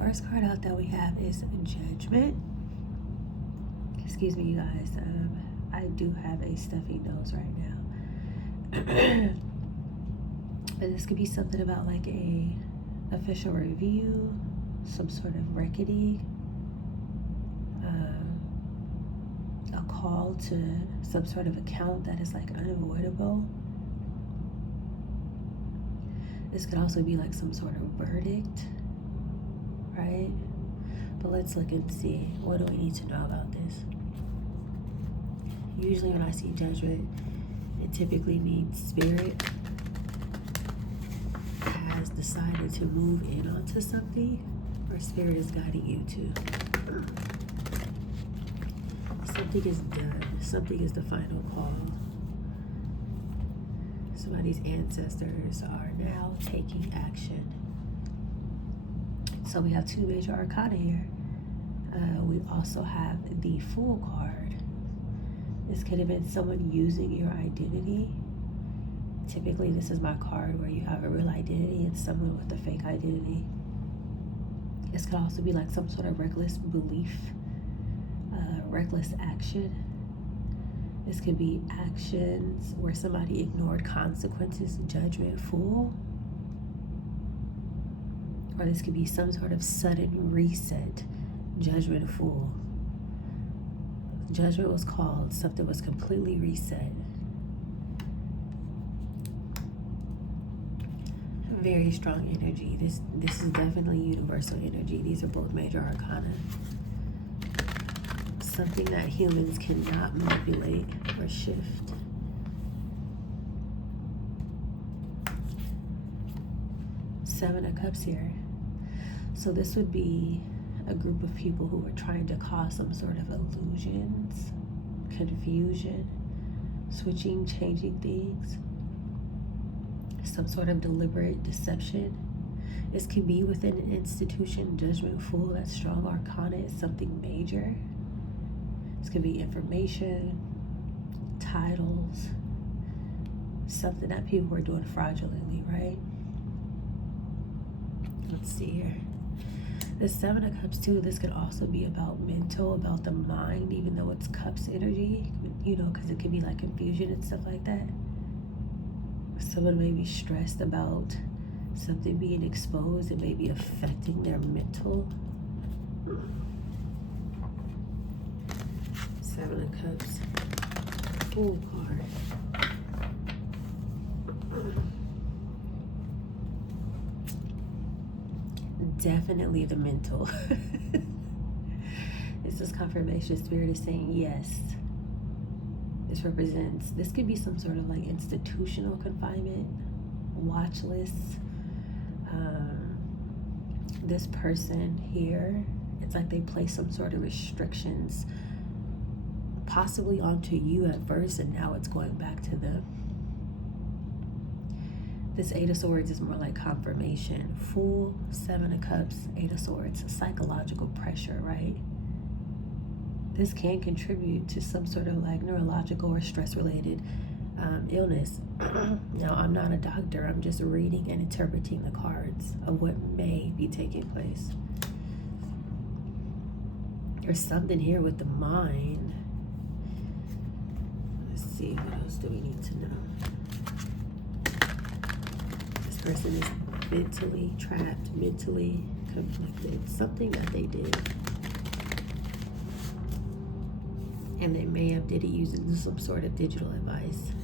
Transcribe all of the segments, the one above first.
first card out that we have is Judgment. Excuse me, you guys. I do have a stuffy nose right now. But this could be something about like a official review, some sort of reckoning, a call to some sort of account that is like unavoidable. This could also be like some sort of verdict, right? But let's look and see, what do we need to know about this? Usually when I see Judgment, it typically means spirit has decided to move in onto something, or spirit is guiding you to. Something is done. Something is the final call. Somebody's ancestors are now taking action. So we have two major arcana here. We also have the Fool card. This could have been someone using your identity. Typically, this is my card where you have a real identity and someone with a fake identity. This could also be like some sort of reckless belief, reckless action. This could be actions where somebody ignored consequences, Judgment, Fool. Or this could be some sort of sudden reset, Judgment, Fool. Judgment was called, something was completely reset. Very strong energy. This is definitely universal energy. These are both major arcana. Something that humans cannot manipulate or shift. Seven of Cups here. So this would be a group of people who are trying to cause some sort of illusions, confusion, switching, changing things, some sort of deliberate deception. This can be within an institution, Judgment, Fool. That strong arcana is something major. This could be information, titles, something that people are doing fraudulently, right? Let's see here. The Seven of Cups too, this could also be about mental, about the mind, even though it's Cups energy, you know, because it could be like confusion and stuff like that. Someone may be stressed about something being exposed. It may be affecting their mental. Seven of Cups, Fool card. Definitely the mental. This is confirmation. Spirit is saying yes. This represents, this could be some sort of like institutional confinement, watch lists. This person here, it's like they place some sort of restrictions possibly onto you at first, and now it's going back to them. This Eight of Swords is more like confirmation. Fool, Seven of Cups, Eight of Swords, psychological pressure, right? This can contribute to some sort of like neurological or stress-related illness. Now, I'm not a doctor. I'm just reading and interpreting the cards of what may be taking place. There's something here with the mind. Let's see, what else do we need to know? This person is mentally trapped, mentally conflicted. Something that they did. And they may have did it using some sort of digital advice.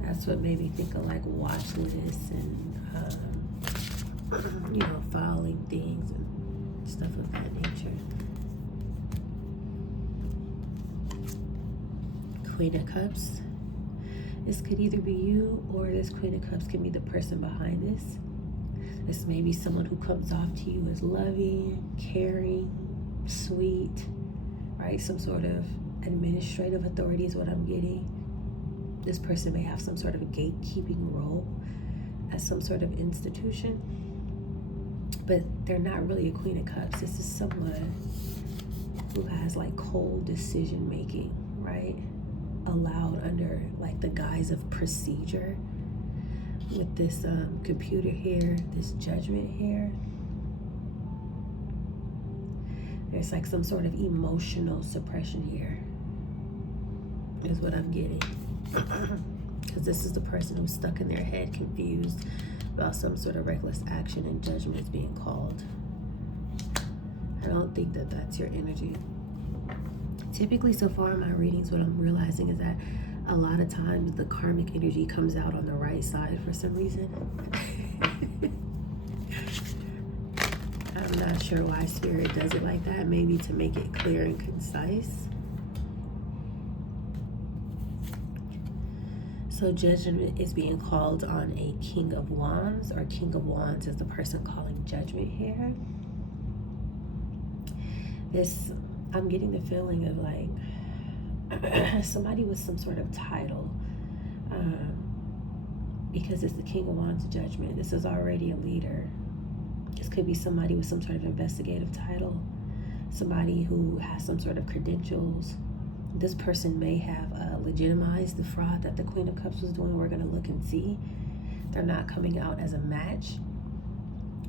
That's what made me think of like watch lists and, you know, filing things and stuff of that nature. Queen of Cups. This could either be you, or this Queen of Cups can be the person behind this. This may be someone who comes off to you as loving, caring, sweet, right? Some sort of administrative authority is what I'm getting. This person may have some sort of a gatekeeping role at some sort of institution, but they're not really a Queen of Cups. This is someone who has like cold decision making, right? Allowed under like the guise of procedure. with this computer here, this judgment here. There's like some sort of emotional suppression here, is what I'm getting. Because this is the person who's stuck in their head, confused about some sort of reckless action, and judgment is being called. I don't think that that's your energy. Typically, so far in my readings, what I'm realizing is that a lot of times the karmic energy comes out on the right side for some reason. I'm not sure why Spirit does it like that. Maybe to make it clear and concise. So judgment is being called on a King of Wands, or King of Wands is the person calling judgment here. This, I'm getting the feeling of like somebody with some sort of title, because it's the King of Wands judgment. This is already a leader. This could be somebody with some sort of investigative title, somebody who has some sort of credentials. This person may have legitimized the fraud that the Queen of Cups was doing. We're going to look and see. They're not coming out as a match,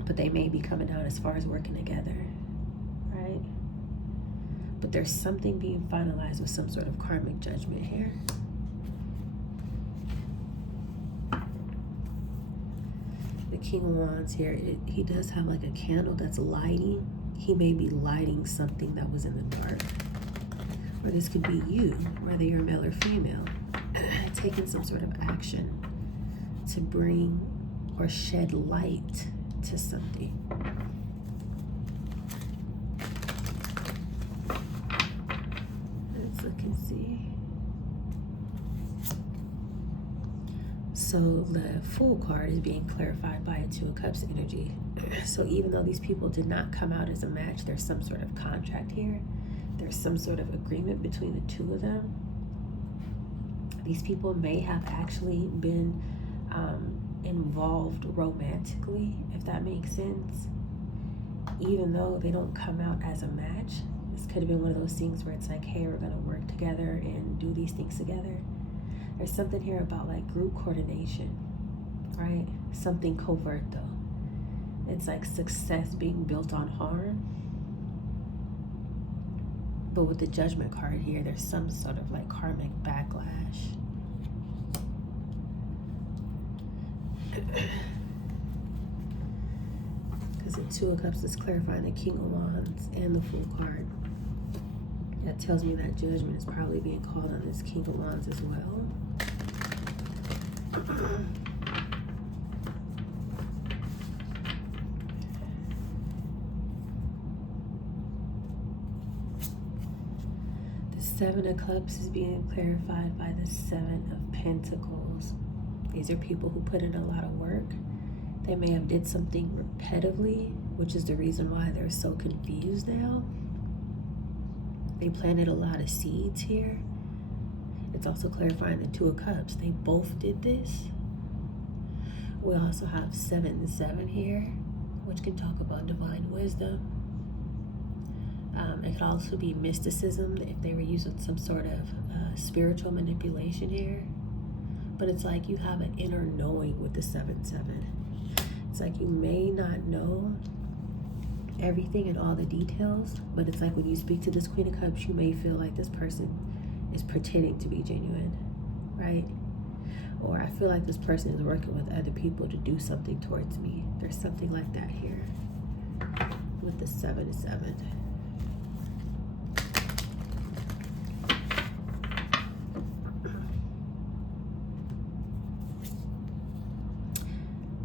but they may be coming out as far as working together, right? But there's something being finalized with some sort of karmic judgment here. The King of Wands here, he does have like a candle that's lighting. He may be lighting something that was in the dark. Or this could be you, whether you're male or female, taking some sort of action to bring or shed light to something. Let's look and see. So the Fool card is being clarified by a Two of Cups energy. So even though these people did not come out as a match, there's some sort of contract here. There's some sort of agreement between the two of them. These people may have actually been involved romantically, if that makes sense. Even though they don't come out as a match, this could have been one of those things where it's like, hey, we're gonna work together and do these things together. There's something here about like group coordination, right? Something covert though. It's like success being built on harm. But with the Judgment card here, there's some sort of like karmic backlash. Because the Two of Cups is clarifying the King of Wands and the Fool card. That tells me that judgment is probably being called on this King of Wands as well. The Seven of Cups is being clarified by the Seven of Pentacles. These are people who put in a lot of work. They may have did something repetitively, which is the reason why they're so confused now. They planted a lot of seeds here. It's also clarifying the Two of Cups. They both did this. We also have 7 and 7 here, which can talk about divine wisdom. It could also be mysticism if they were using some sort of spiritual manipulation here. But it's like you have an inner knowing with the 7-7. It's like you may not know everything and all the details, but it's like when you speak to this Queen of Cups, you may feel like this person is pretending to be genuine, right? Or I feel like this person is working with other people to do something towards me. There's something like that here with the 7-7.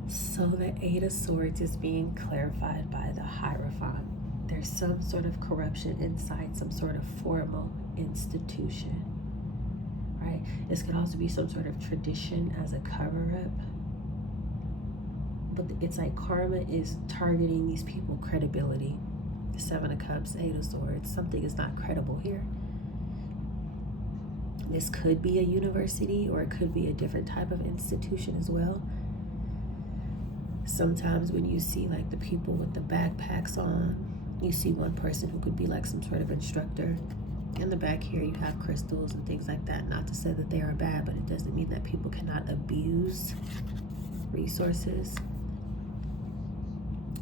So the 8 of Swords is being clarified by the Hierophant. There's some sort of corruption inside some sort of formal institution, right? This could also be some sort of tradition as a cover-up. But it's like karma is targeting these people credibility. The 7 of Cups, 8 of Swords, something is not credible here. This could be a university, or it could be a different type of institution as well. Sometimes when you see like the people with the backpacks on, you see one person who could be like some sort of instructor. In the back here you have crystals and things like that. Not to say that they are bad, but it doesn't mean that people cannot abuse resources.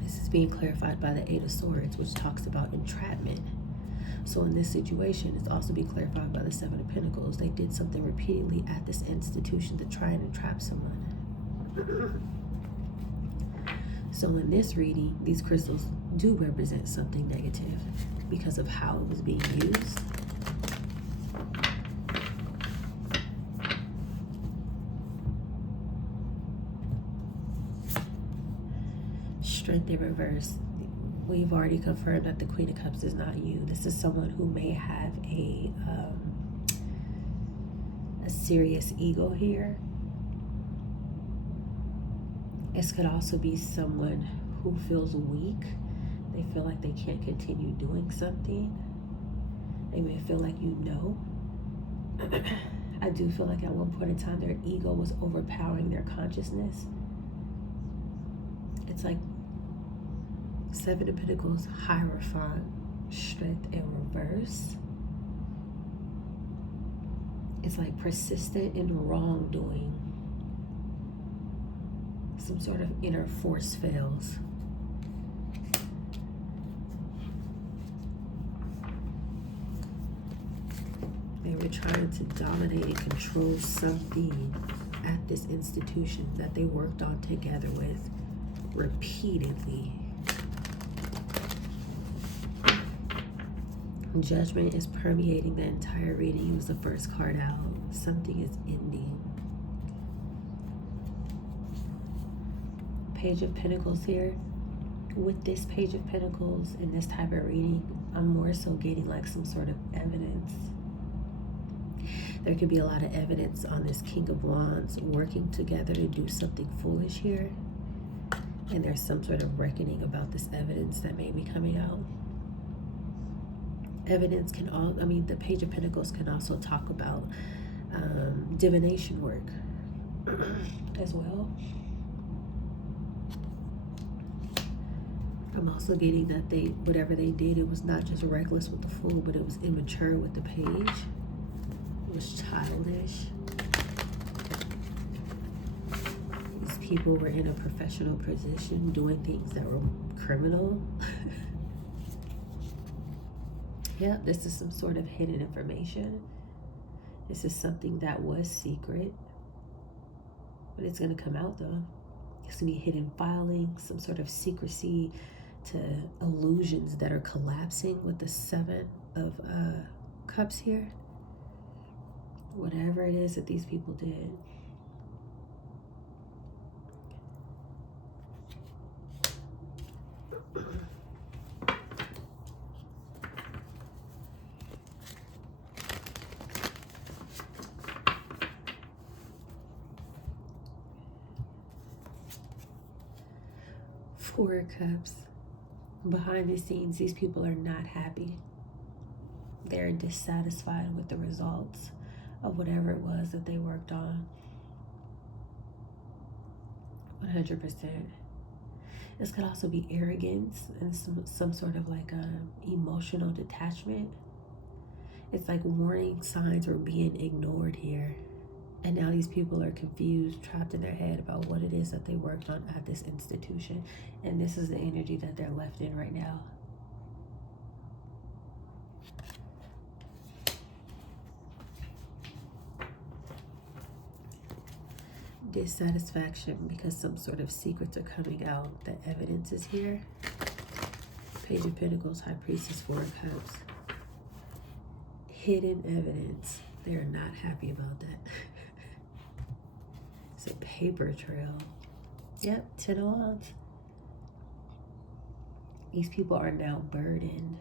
This is being clarified by the Eight of Swords, which talks about entrapment. So in this situation, it's also being clarified by the Seven of Pentacles. They did something repeatedly at this institution to try and entrap someone. So in this reading, these crystals do represent something negative because of how it was being used. Strength in reverse. We've already confirmed that the Queen of Cups is not you. This is someone who may have a serious ego here. This could also be someone who feels weak. They feel like they can't continue doing something. They may feel like you know. I do feel like at one point in time their ego was overpowering their consciousness. It's like Seven of Pentacles, Hierophant, Strength in reverse. It's like persistent in wrongdoing. Some sort of inner force fails. They were trying to dominate and control something at this institution that they worked on together with repeatedly. Judgment is permeating the entire reading. It was the first card out. Something is ending. Page of Pentacles here. With this Page of Pentacles in this type of reading, I'm more so getting like some sort of evidence. There could be a lot of evidence on this King of Wands working together to do something foolish here. And there's some sort of reckoning about this evidence that may be coming out. Evidence can all, the Page of Pentacles can also talk about divination work as well. I'm also getting that whatever they did, it was not just reckless with the Fool, but it was immature with the Page. It was childish. These people were in a professional position doing things that were criminal. Yeah, this is some sort of hidden information. This is something that was secret, but it's going to come out though. It's going to be hidden filing, some sort of secrecy to illusions that are collapsing with the Seven of Cups here. Whatever it is that these people did. Four of Cups. Behind the scenes, these people are not happy. They're dissatisfied with the results of whatever it was that they worked on. 100%. This could also be arrogance and some sort of like emotional detachment. It's like warning signs were being ignored here. And now these people are confused, trapped in their head about what it is that they worked on at this institution. And this is the energy that they're left in right now. Dissatisfaction because some sort of secrets are coming out. The evidence is here. Page of Pentacles, High Priestess, Four of Cups. Hidden evidence. They are not happy about that. It's a paper trail. Yep, 10 of Wands. These people are now burdened.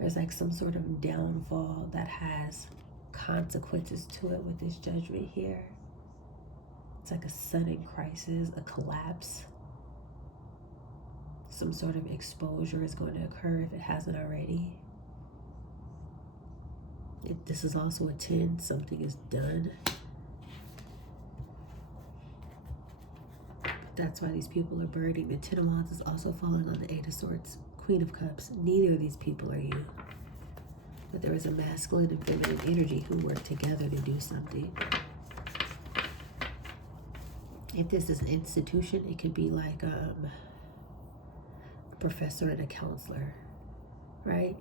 There's like some sort of downfall that has consequences to it with this Judgment here. It's like a sudden crisis, a collapse. Some sort of exposure is going to occur if it hasn't already. This is also a 10. Something is done. That's why these people are burning. The 10 of Wands is also falling on the 8 of Swords, Queen of Cups. Neither of these people are you. But there is a masculine and feminine energy who work together to do something. If this is an institution, it could be like a professor and a counselor, right?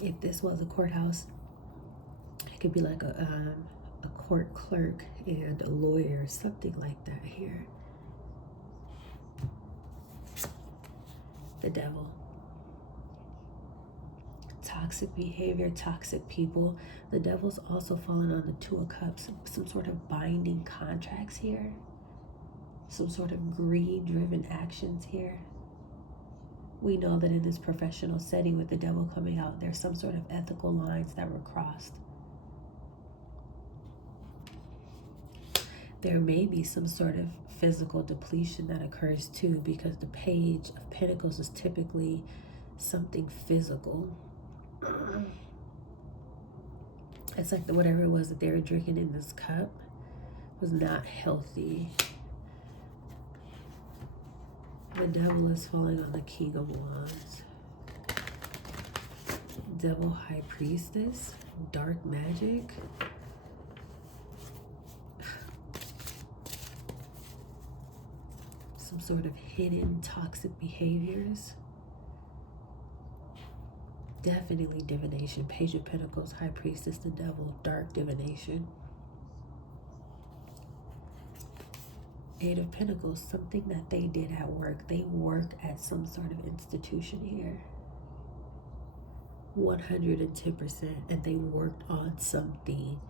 If this was a courthouse, it could be like a court clerk and a lawyer, something like that here. The devil. Toxic behavior, toxic people. The devil's also fallen on the Two of Cups. Some sort of binding contracts here. Some sort of greed-driven actions here. We know that in this professional setting with the devil coming out, there's some sort of ethical lines that were crossed. There may be some sort of physical depletion that occurs too, because the Page of Pentacles is typically something physical. It's like whatever it was that they were drinking in this cup was not healthy. The devil is falling on the King of Wands. Devil High Priestess. Dark magic. Some sort of hidden toxic behaviors. Definitely divination. Page of Pentacles, High Priestess, the devil, dark divination. Eight of Pentacles, something that they did at work. They work at some sort of institution here. 110%. And they worked on something.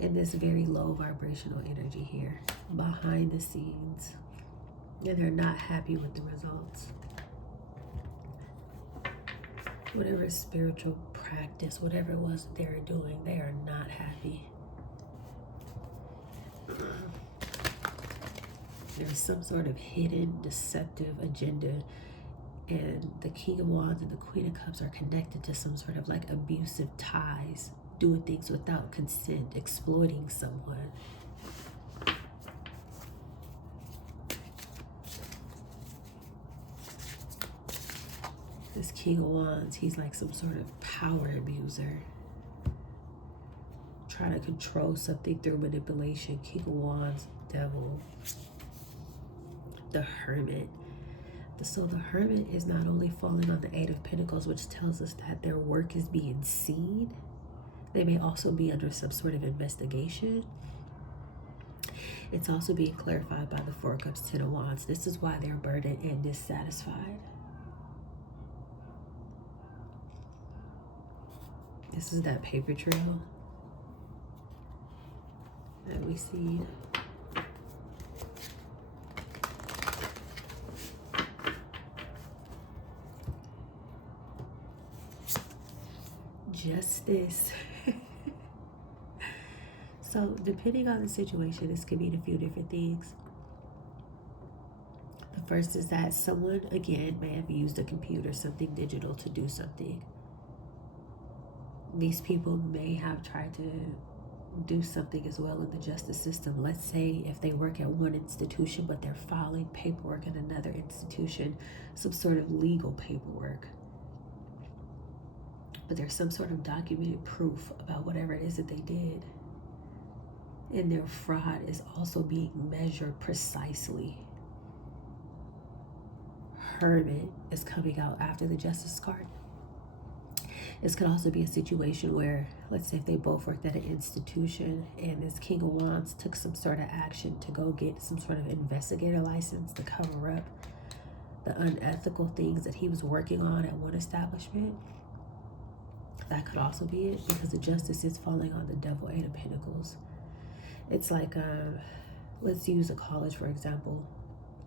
In this very low vibrational energy here. Behind the scenes. And they're not happy with the results. Whatever spiritual practice, whatever it was that they were doing, they are not happy. There's some sort of hidden, deceptive agenda, and the King of Wands and the Queen of Cups are connected to some sort of like abusive ties, doing things without consent, exploiting someone. This King of Wands, he's like some sort of power abuser. Trying to control something through manipulation. King of Wands, devil. The Hermit. So the Hermit is not only falling on the Eight of Pentacles, which tells us that their work is being seen. They may also be under some sort of investigation. It's also being clarified by the Four of Cups, Ten of Wands. This is why they're burdened and dissatisfied. This is that paper trail that we see. Justice. So depending on the situation, this could mean a few different things. The first is that someone, again, may have used a computer, something digital, to do something. These people may have tried to do something as well in the justice system. Let's say if they work at one institution, but they're filing paperwork at another institution, some sort of legal paperwork. But there's some sort of documented proof about whatever it is that they did. And their fraud is also being measured precisely. Hermit is coming out after the Justice card. This could also be a situation where, let's say if they both worked at an institution and this King of Wands took some sort of action to go get some sort of investigator license to cover up the unethical things that he was working on at one establishment. That could also be it, because the Justice is falling on the Devil, Eight of Pentacles. It's like, let's use a college, for example.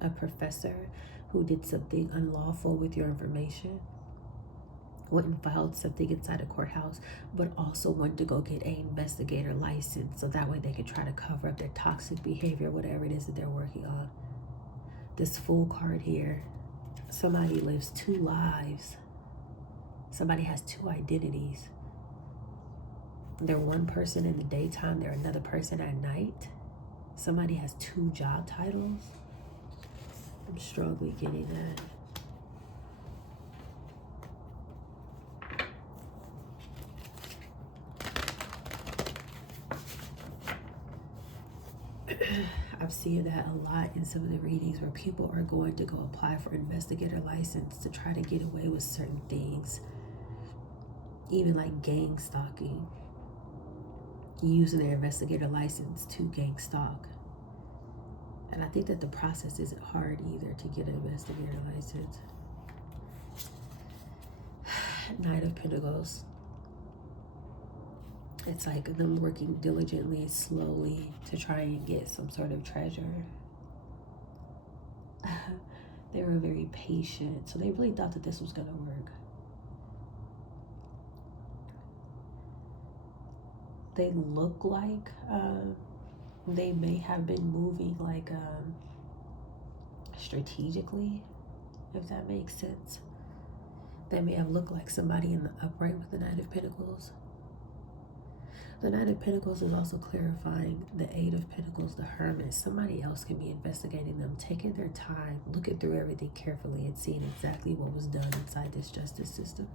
A professor who did something unlawful with your information, went and filed something inside a courthouse, but also wanted to go get an investigator license so that way they could try to cover up their toxic behavior, whatever it is that they're working on. This Fool card here, somebody lives two lives. Somebody has two identities. They're one person in the daytime, they're another person at night. Somebody has two job titles. I'm strongly getting that. seeing that a lot in some of the readings where people are going to go apply for investigator license to try to get away with certain things, even like gang stalking, using their investigator license to gang stalk. And I think that the process isn't hard either to get an investigator license. Knight of Pentacles. It's like them working diligently, slowly to try and get some sort of treasure. They were very patient, so they really thought that this was going to work. They look like they may have been moving like strategically, if that makes sense. They may have looked like somebody in the upright with the Knight of Pentacles. The Knight of Pentacles is also clarifying the Eight of Pentacles, the Hermit. Somebody else can be investigating them, taking their time, looking through everything carefully and seeing exactly what was done inside this justice system.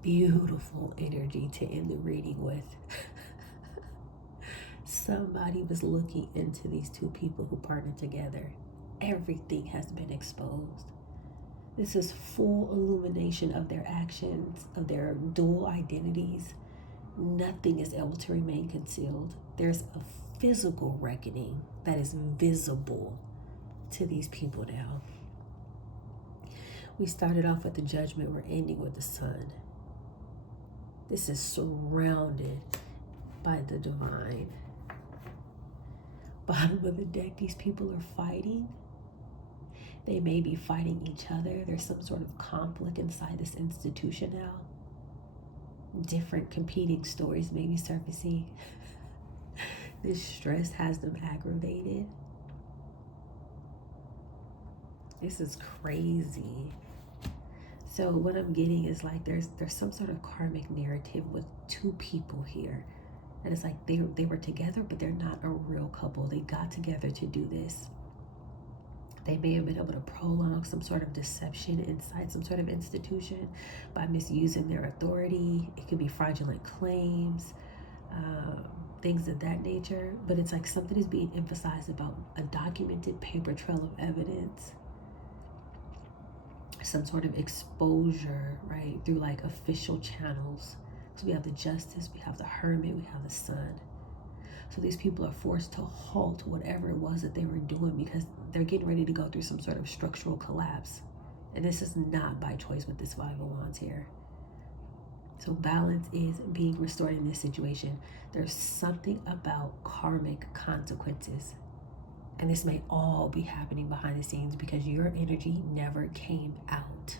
Beautiful energy to end the reading with. Somebody was looking into these two people who partnered together. Everything has been exposed. This is full illumination of their actions, of their dual identities. Nothing is able to remain concealed. There's a physical reckoning that is visible to these people now. We started off with the Judgment. We're ending with the Sun. This is surrounded by the divine. Bottom of the deck, these people are fighting. They may be fighting each other. There's some sort of conflict inside this institution now. Different competing stories may be surfacing. This stress has them aggravated. This is crazy. So what I'm getting is like there's some sort of karmic narrative with two people here. And it's like they were together, but they're not a real couple. They got together to do this. They may have been able to prolong some sort of deception inside some sort of institution by misusing their authority. It could be fraudulent claims, things of that nature. But it's like something is being emphasized about a documented paper trail of evidence. Some sort of exposure, right, through like official channels. So we have the Justice, we have the Hermit, we have the Sun. So these people are forced to halt whatever it was that they were doing because they're getting ready to go through some sort of structural collapse. And this is not by choice with this Five of Wands here. So balance is being restored in this situation. There's something about karmic consequences. And this may all be happening behind the scenes because your energy never came out.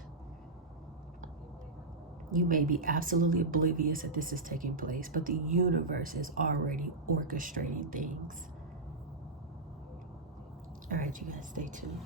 You may be absolutely oblivious that this is taking place, but the universe is already orchestrating things. All right, you guys, stay tuned.